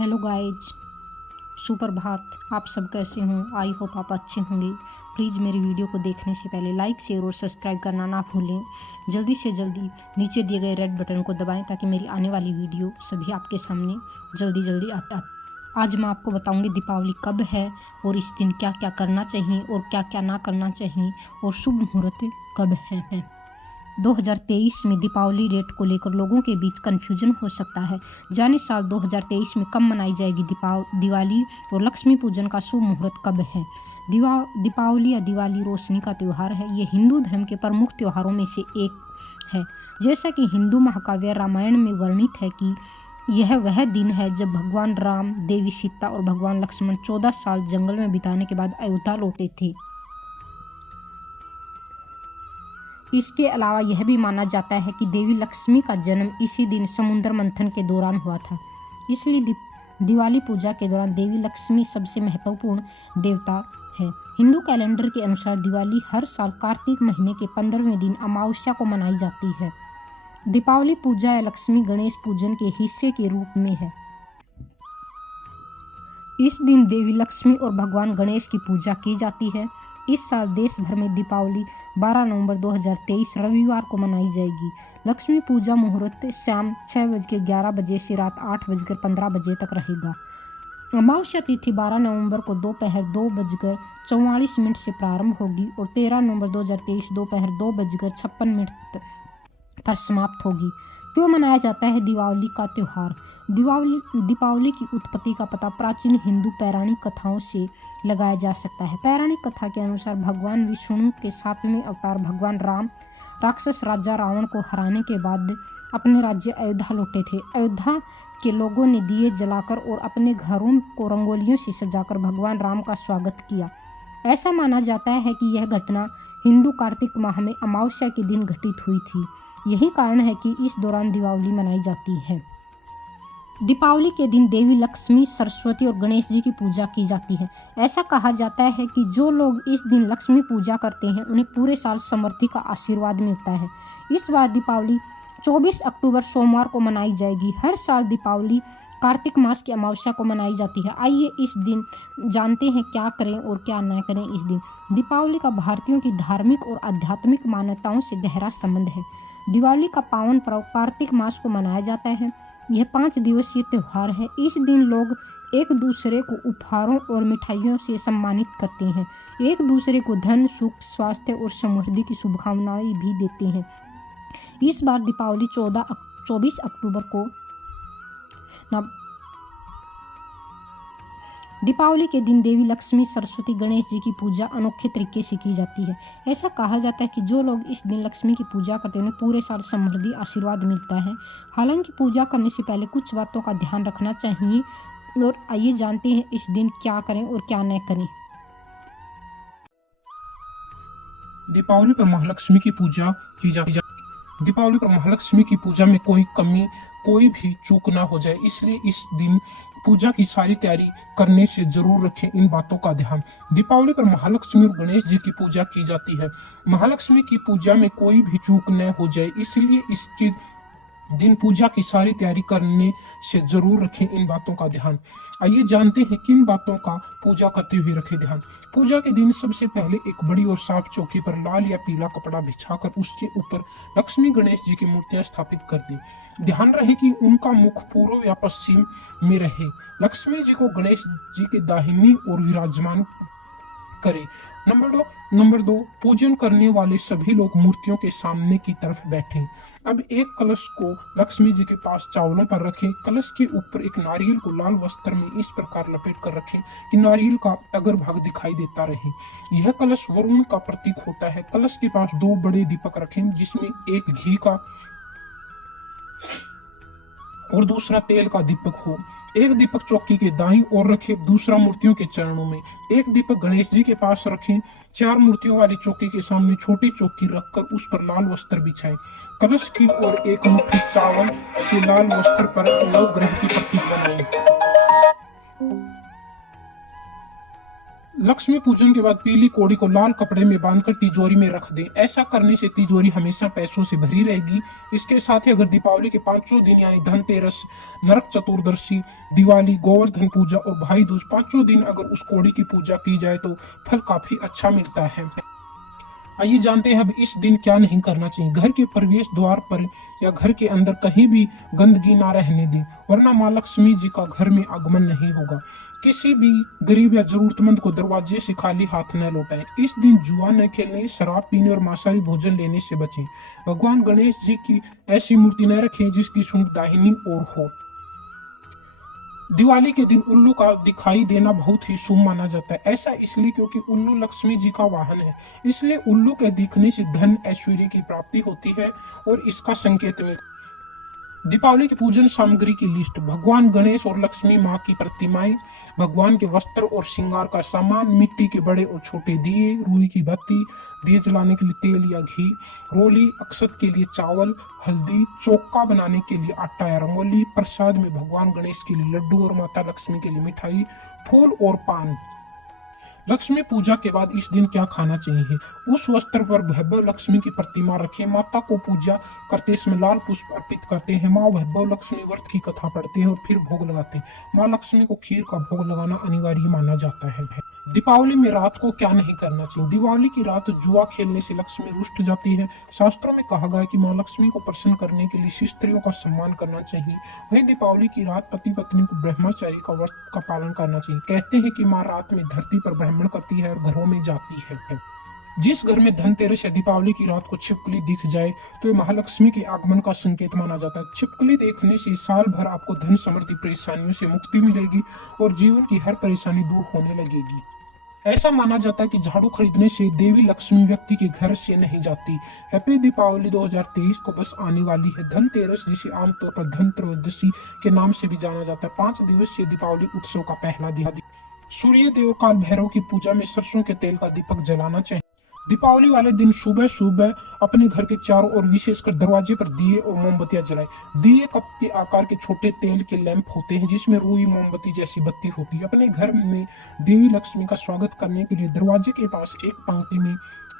Hello guys, सुप्रभात। आप सब कैसे हों? आई होप आप अच्छे होंगे। प्लीज़ मेरी वीडियो को देखने से पहले लाइक, शेयर और सब्सक्राइब करना ना भूलें। जल्दी से जल्दी नीचे दिए गए रेड बटन को दबाएं ताकि मेरी आने वाली वीडियो सभी आपके सामने जल्दी जल्दी आता। आज मैं आपको बताऊंगी दीपावली कब है और इस दिन क्या क्या करना चाहिए और क्या क्या ना करना चाहिए और शुभ मुहूर्त कब है। 2023 में दीपावली डेट को लेकर लोगों के बीच कन्फ्यूजन हो सकता है। जाने साल 2023 में कब मनाई जाएगी दिवाली और लक्ष्मी पूजन का शुभ मुहूर्त कब है। दीपावली या दिवाली रोशनी का त्यौहार है। ये हिंदू धर्म के प्रमुख त्योहारों में से एक है। जैसा कि हिंदू महाकाव्य रामायण में वर्णित है कि यह वह दिन है जब भगवान राम, देवी सीता और भगवान लक्ष्मण 14 साल जंगल में बिताने के बाद अयोध्या लौटे थे। इसके अलावा यह भी माना जाता है कि देवी लक्ष्मी का जन्म इसी दिन समुद्र मंथन के दौरान हुआ था। इसलिए दिवाली पूजा के दौरान देवी लक्ष्मी सबसे महत्वपूर्ण देवता है। हिंदू कैलेंडर के अनुसार दिवाली हर साल कार्तिक महीने के 15वें दिन अमावस्या को मनाई जाती है। दीपावली पूजा या लक्ष्मी गणेश पूजन के हिस्से के रूप में है। इस दिन देवी लक्ष्मी और भगवान गणेश की पूजा की जाती है। इस साल देश भर में दीपावली 12 नवंबर 2023 रविवार को मनाई जाएगी। लक्ष्मी पूजा मुहूर्त शाम 6:11 बजे से रात 8:15 बजे तक रहेगा। अमावस्या तिथि 12 नवंबर को दोपहर 2:44 से प्रारंभ होगी और 13 नवंबर 2023 दोपहर 2:56 पर समाप्त होगी। क्यों मनाया जाता है दीपावली का त्यौहार? दीपावली की उत्पत्ति का पता प्राचीन हिंदू पौराणिक कथाओं से लगाया जा सकता है। पौराणिक कथा के अनुसार भगवान विष्णु के 7वें अवतार भगवान राम राक्षस राजा रावण को हराने के बाद अपने राज्य अयोध्या लौटे थे। अयोध्या के लोगों ने दिए जलाकर और अपने घरों को रंगोलियों से सजाकर भगवान राम का स्वागत किया। ऐसा माना जाता है कि यह घटना हिंदू कार्तिक माह में अमावस्या के दिन घटित हुई थी। यही कारण है कि इस दौरान दीपावली मनाई जाती है। दीपावली के दिन देवी लक्ष्मी, सरस्वती और गणेश जी की पूजा की जाती है। ऐसा कहा जाता है कि जो लोग इस दिन लक्ष्मी पूजा करते हैं उन्हें पूरे साल समृद्धि का आशीर्वाद मिलता है। इस बार दीपावली 24 अक्टूबर सोमवार को मनाई जाएगी। हर साल दीपावली कार्तिक मास की अमावस्या को मनाई जाती है। आइए इस दिन जानते हैं क्या करें और क्या न करें। इस दिन दीपावली का भारतीयों की धार्मिक और आध्यात्मिक मान्यताओं से गहरा संबंध है। दिवाली का पावन पर्व कार्तिक मास को मनाया जाता है। यह 5 दिवसीय त्यौहार है। इस दिन लोग एक दूसरे को उपहारों और मिठाइयों से सम्मानित करते हैं। एक दूसरे को धन, सुख, स्वास्थ्य और समृद्धि की शुभकामनाएं भी देते हैं। इस बार दीपावली 24 अक्टूबर को दीपावली के दिन देवी लक्ष्मी, सरस्वती, गणेश जी की पूजा अनोखे तरीके से की जाती है। ऐसा कहा जाता है कि जो लोग इस दिन लक्ष्मी की पूजा करते हैं उन्हें पूरे साल समृद्धि आशीर्वाद मिलता है। हालांकि पूजा करने से पहले कुछ बातों का ध्यान रखना चाहिए और आइए जानते हैं इस दिन क्या करें और क्या न करें। दीपावली पर महालक्ष्मी की पूजा की जाती है। दीपावली पर महालक्ष्मी की पूजा में कोई कमी, कोई भी चूक ना हो जाए, इसलिए इस दिन पूजा की सारी तैयारी करने से जरूर रखें इन बातों का ध्यान। दीपावली पर महालक्ष्मी और गणेश जी की पूजा की जाती है। महालक्ष्मी की पूजा में कोई भी चूक न हो जाए, इसलिए इसके दिन पूजा की सारी तैयारी करने से जरूर रखें इन बातों का ध्यान। आइए जानते हैं किन बातों का पूजा करते हुए रखें ध्यान। पूजा के दिन सबसे पहले एक बड़ी और साफ चौकी पर लाल या पीला कपड़ा बिछाकर उसके ऊपर लक्ष्मी गणेश जी की मूर्तियां स्थापित कर दें। ध्यान रहे कि उनका मुख पूर्व या पश्चिम में रहे। लक्ष्मी जी को गणेश जी के दाहिनी ओर विराजमान करें। नंबर दो, पूजन करने वाले सभी लोग मूर्तियों के सामने की तरफ बैठें। अब एक कलश को लक्ष्मी जी के पास चावलों पर रखें। कलश के ऊपर एक नारियल को लाल वस्त्र में इस प्रकार लपेट कर रखें कि नारियल का अगर भाग दिखाई देता रहे। यह कलश वरुण का प्रतीक होता है। कलश के पास 2 बड़े दीपक रखें, जिसमें एक घी का और दूसरा तेल का दीपक हो। एक दीपक चौकी के दाईं ओर रखें, दूसरा मूर्तियों के चरणों में। एक दीपक गणेश जी के पास रखें। 4 मूर्तियों वाली चौकी के सामने छोटी चौकी रखकर उस पर लाल वस्त्र बिछाएं। कलश की ओर एक मुट्ठी चावल से लाल वस्त्र पर नवग्रह की प्रतीक बनाएं। लक्ष्मी पूजन के बाद पीली कोड़ी को लाल कपड़े में बांधकर तिजोरी में रख दें। ऐसा करने से तिजोरी हमेशा पैसों से भरी रहेगी। इसके साथ ही अगर दीपावली के 5 दिन यानी धनतेरस, नरक चतुर्दशी, दिवाली, गोवर्धन पूजा और भाई दूज 5 दिन अगर उस कोड़ी की पूजा की जाए तो फल काफी अच्छा मिलता है। आइए जानते हैं अब इस दिन क्या नहीं करना चाहिए। घर के प्रवेश द्वार पर या घर के अंदर कहीं भी गंदगी ना रहने दें, वरना माँ लक्ष्मी जी का घर में आगमन नहीं होगा। किसी भी गरीब या जरूरतमंद को दरवाजे से खाली हाथ न लौटाएं। इस दिन जुआ न खेलने, शराब पीने और मांसाहारी भोजन लेने से बचें। भगवान गणेश जी की ऐसी मूर्ति न रखें जिसकी सूंड दाहिनी ओर हो। दिवाली के दिन उल्लू का दिखाई देना बहुत ही शुभ माना जाता है। ऐसा इसलिए क्योंकि उल्लू लक्ष्मी जी का वाहन है, इसलिए उल्लू के दिखने से धन ऐश्वर्य की प्राप्ति होती है और इसका संकेत मिलता है। दीपावली की पूजन सामग्री की लिस्ट। भगवान गणेश और लक्ष्मी माँ की प्रतिमाएं, भगवान के वस्त्र और श्रृंगार का सामान, मिट्टी के बड़े और छोटे दिए, रुई की बत्ती, दिए जलाने के लिए तेल या घी, रोली, अक्षत के लिए चावल, हल्दी, चौका बनाने के लिए आटा या रंगोली, प्रसाद में भगवान गणेश के लिए लड्डू और माता लक्ष्मी के लिए मिठाई, फूल और पान। लक्ष्मी पूजा के बाद इस दिन क्या खाना चाहिए। उस वस्त्र पर वैभव लक्ष्मी की प्रतिमा रखें। माता को पूजा करते समय लाल पुष्प अर्पित करते हैं। माँ वैभव लक्ष्मी व्रत की कथा पढ़ते हैं और फिर भोग लगाते हैं। माँ लक्ष्मी को खीर का भोग लगाना अनिवार्य माना जाता है। दीपावली में रात को क्या नहीं करना चाहिए। दिवाली की रात जुआ खेलने से लक्ष्मी रुष्ट जाती है। शास्त्रों में कहा गया है कि माँ लक्ष्मी को प्रसन्न करने के लिए स्त्रियों का सम्मान करना चाहिए। वहीं दीपावली की रात पति पत्नी को ब्रह्मचर्य का व्रत का पालन करना चाहिए। कहते हैं कि माँ रात में धरती पर भ्रमण करती है और घरों में जाती है। जिस घर में धनतेरस या दीपावली की रात को छिपकली दिख जाए तो महालक्ष्मी के आगमन का संकेत माना जाता है। छिपकली देखने से साल भर आपको धन समृद्धि परेशानियों से मुक्ति मिलेगी और जीवन की हर परेशानी दूर होने लगेगी। ऐसा माना जाता है कि झाड़ू खरीदने से देवी लक्ष्मी व्यक्ति के घर से नहीं जाती। हैप्पी दीपावली 2023 को बस आने वाली है। धनतेरस, जिसे आमतौर पर धन त्रयोदशी के नाम से भी जाना जाता है, 5 दिवसीय दीपावली उत्सव का पहला दिन। सूर्य देव काल भैरव की पूजा में सरसों के तेल का दीपक जलाना चाहिए। दीपावली वाले दिन सुबह सुबह अपने घर के चारों ओर विशेषकर दरवाजे पर दिए और मोमबत्तियां जलाएं। दिए कप के आकार के छोटे तेल के लैंप होते हैं जिसमें रुई मोमबत्ती जैसी बत्ती होती है। अपने घर में देवी लक्ष्मी का स्वागत करने के लिए दरवाजे के पास एक पंक्ति में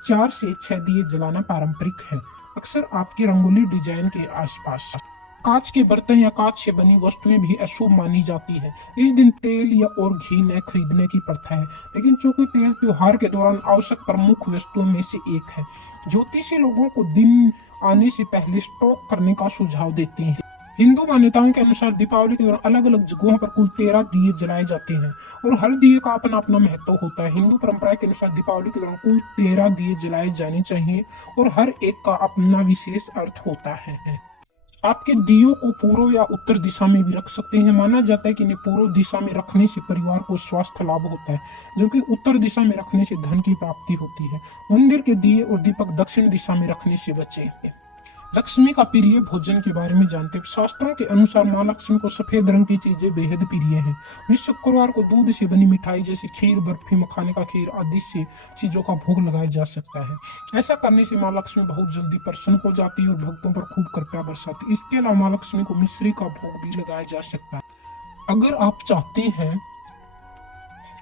4 से 6 दिए जलाना पारंपरिक है, अक्सर आपकी रंगोली डिजाइन के आसपास। कांच के बर्तन या कांच से बनी वस्तुएं भी अशुभ मानी जाती है। इस दिन तेल या और घी न खरीदने की प्रथा है, लेकिन चूंकि तेल त्योहार के दौरान आवश्यक प्रमुख वस्तुओं में से एक है, ज्योतिषी लोगों को दिन आने से पहले स्टॉक करने का सुझाव देते हैं। हिंदू मान्यताओं के अनुसार दीपावली के दौरान अलग अलग जगहों पर कुल 13 दिए जलाए जाते हैं और हर दिए का अपना अपना महत्व होता है। हिंदू परंपरा के अनुसार दीपावली के दौरान कुल 13 दिए जलाए जाने चाहिए और हर एक का अपना विशेष अर्थ होता है। आपके दियों को पूर्व या उत्तर दिशा में भी रख सकते हैं। माना जाता है कि इन्हें पूर्व दिशा में रखने से परिवार को स्वास्थ्य लाभ होता है, जबकि उत्तर दिशा में रखने से धन की प्राप्ति होती है। मंदिर के दिए और दीपक दक्षिण दिशा में रखने से बचें। लक्ष्मी का प्रिय भोजन के बारे में जानते हैं। शास्त्रों के अनुसार माँ लक्ष्मी को सफेद रंग की चीजें बेहद प्रिय हैं। इस शुक्रवार को दूध से बनी मिठाई जैसे खीर, बर्फी, मखाने का खीर आदि से चीजों का भोग लगाया जा सकता है। ऐसा करने से माँ लक्ष्मी बहुत जल्दी प्रसन्न हो जाती है और भक्तों पर खूब कृपा बरसाती है। इसके अलावा माँ लक्ष्मी को मिश्री का भोग भी लगाया जा सकता है। अगर आप चाहते हैं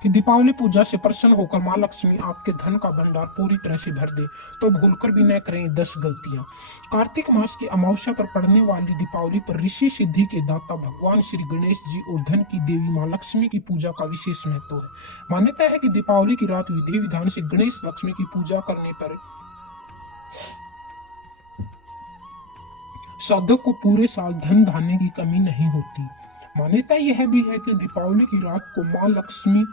कि दीपावली पूजा से प्रसन्न होकर माँ लक्ष्मी आपके धन का भंडार पूरी तरह से भर दे तो भूलकर भी न करें 10 गलतियां। कार्तिक मास की अमावस्या पर पड़ने वाली दीपावली पर ऋषि सिद्धि के दाता भगवान श्री गणेश जी और धन की देवी माँ लक्ष्मी की पूजा का विशेष महत्व है। मान्यता है कि दीपावली की रात विधि विधान से गणेश लक्ष्मी की पूजा करने पर साधक को पूरे साल धन धान्य की कमी नहीं होती। मान्यता यह भी है कि दीपावली की रात को माँ लक्ष्मी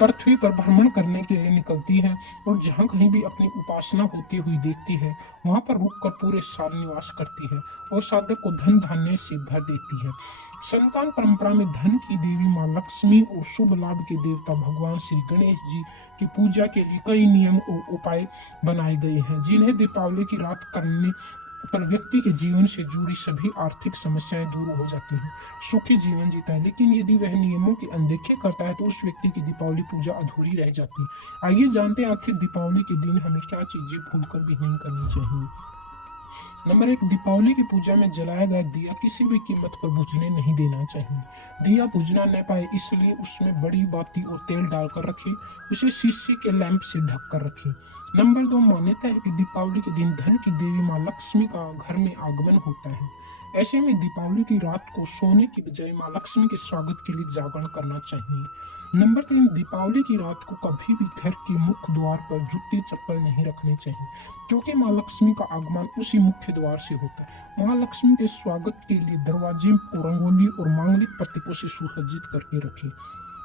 पृथ्वी पर भ्रमण करने के लिए निकलती है और जहाँ कहीं भी अपनी उपासना होती हुई देखती है वहां पर रुककर पूरे साल निवास करती है और साधक को धन धान्य से भर देती है। संतान परंपरा में धन की देवी माँ लक्ष्मी और शुभ लाभ के देवता भगवान श्री गणेश जी की पूजा के लिए कई नियम और उपाय बनाए गए हैं, जिन्हें दीपावली की रात करने पर व्यक्ति के जीवन से जुड़ी सभी आर्थिक समस्याएं दूर हो जाती हैं, सुखी जीवन जीता है। लेकिन यदि वह नियमों की अनदेखी करता है तो उस व्यक्ति की दीपावली पूजा अधूरी रह जाती है। आइए जानते हैं आखिर दीपावली के दिन हमें क्या चीजें भूलकर भी नहीं करनी चाहिए। नंबर 1, दीपावली की पूजा में जलाया गया दिया किसी भी कीमत पर बुझने नहीं देना चाहिए। दिया बुझना न पाए इसलिए उसमें बड़ी बाती और तेल डालकर रखें, उसे शीशे के लैंप से ढक कर रखें। नंबर 2, मान्यता है कि दीपावली के दिन धन की देवी माँ लक्ष्मी का घर में आगमन होता है। ऐसे में दीपावली की रात को सोने की बजाय माँ लक्ष्मी के स्वागत के लिए जागरण करना चाहिए। नंबर 3, दीपावली की रात को कभी भी घर के मुख्य द्वार पर जूती चप्पल नहीं रखने चाहिए, क्योंकि माँ लक्ष्मी का आगमन उसी मुख्य द्वार से होता है। माँ लक्ष्मी के स्वागत के लिए दरवाजे को रंगोली और मांगलिक प्रतीकों से सुसज्जित करके रखें।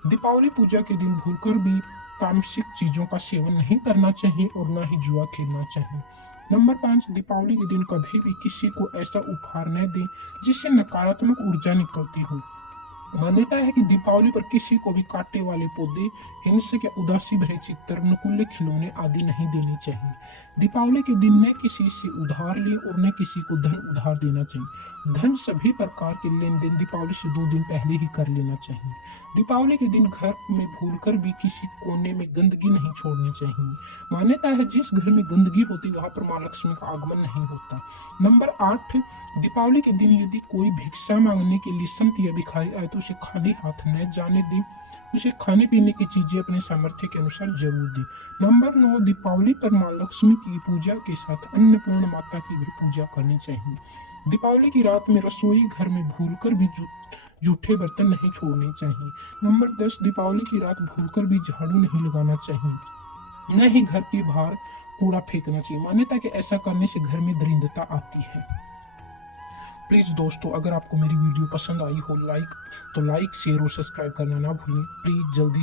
दीपावली पूजा के दिन भूलकर भी तामसिक चीजों का सेवन नहीं करना चाहिए और न ही जुआ खेलना चाहिए। नंबर 5, दीपावली के दिन कभी भी किसी को ऐसा उपहार न दें जिससे नकारात्मक ऊर्जा निकलती हो। मान्यता है कि दीपावली पर किसी को भी कांटे वाले पौधे, हिंसक या उदासी भरे चित्र, नुकीले खिलौने आदि नहीं देने चाहिए। दीपावली के दिन न किसी से उधार लें और न किसी को धन उधार देना चाहिए। धन सभी प्रकार के लेन देन दीपावली से 2 दिन पहले ही कर लेना चाहिए। दीपावली के दिन घर में भूलकर भी किसी कोने में गंदगी नहीं छोड़नी चाहिए। मान्यता है जिस घर में गंदगी होती वहां पर माँ लक्ष्मी का आगमन नहीं होता। नंबर 8, दीपावली के दिन यदि कोई भिक्षा मांगने के लिए संत या भिखारी आए तो उसे खाली हाथ न जाने दें, उसे खाने पीने की चीजें अपने सामर्थ्य के अनुसार जरूर दें। नंबर 9, दीपावली पर माँ लक्ष्मी की पूजा के साथ अन्नपूर्ण माता की भी पूजा करनी चाहिए। दीपावली की रात में रसोई घर में भूलकर भी जूठे बर्तन नहीं छोड़ने चाहिए। नंबर 10, दीपावली की रात भूलकर भी झाड़ू नहीं लगाना चाहिए, न ही घर के बाहर कूड़ा फेंकना चाहिए। मान्यता कि ऐसा करने से घर में दरिद्रता आती है। प्लीज़ दोस्तों, अगर आपको मेरी वीडियो पसंद आई हो तो लाइक, शेयर और सब्सक्राइब करना ना भूलें। प्लीज़ जल्दी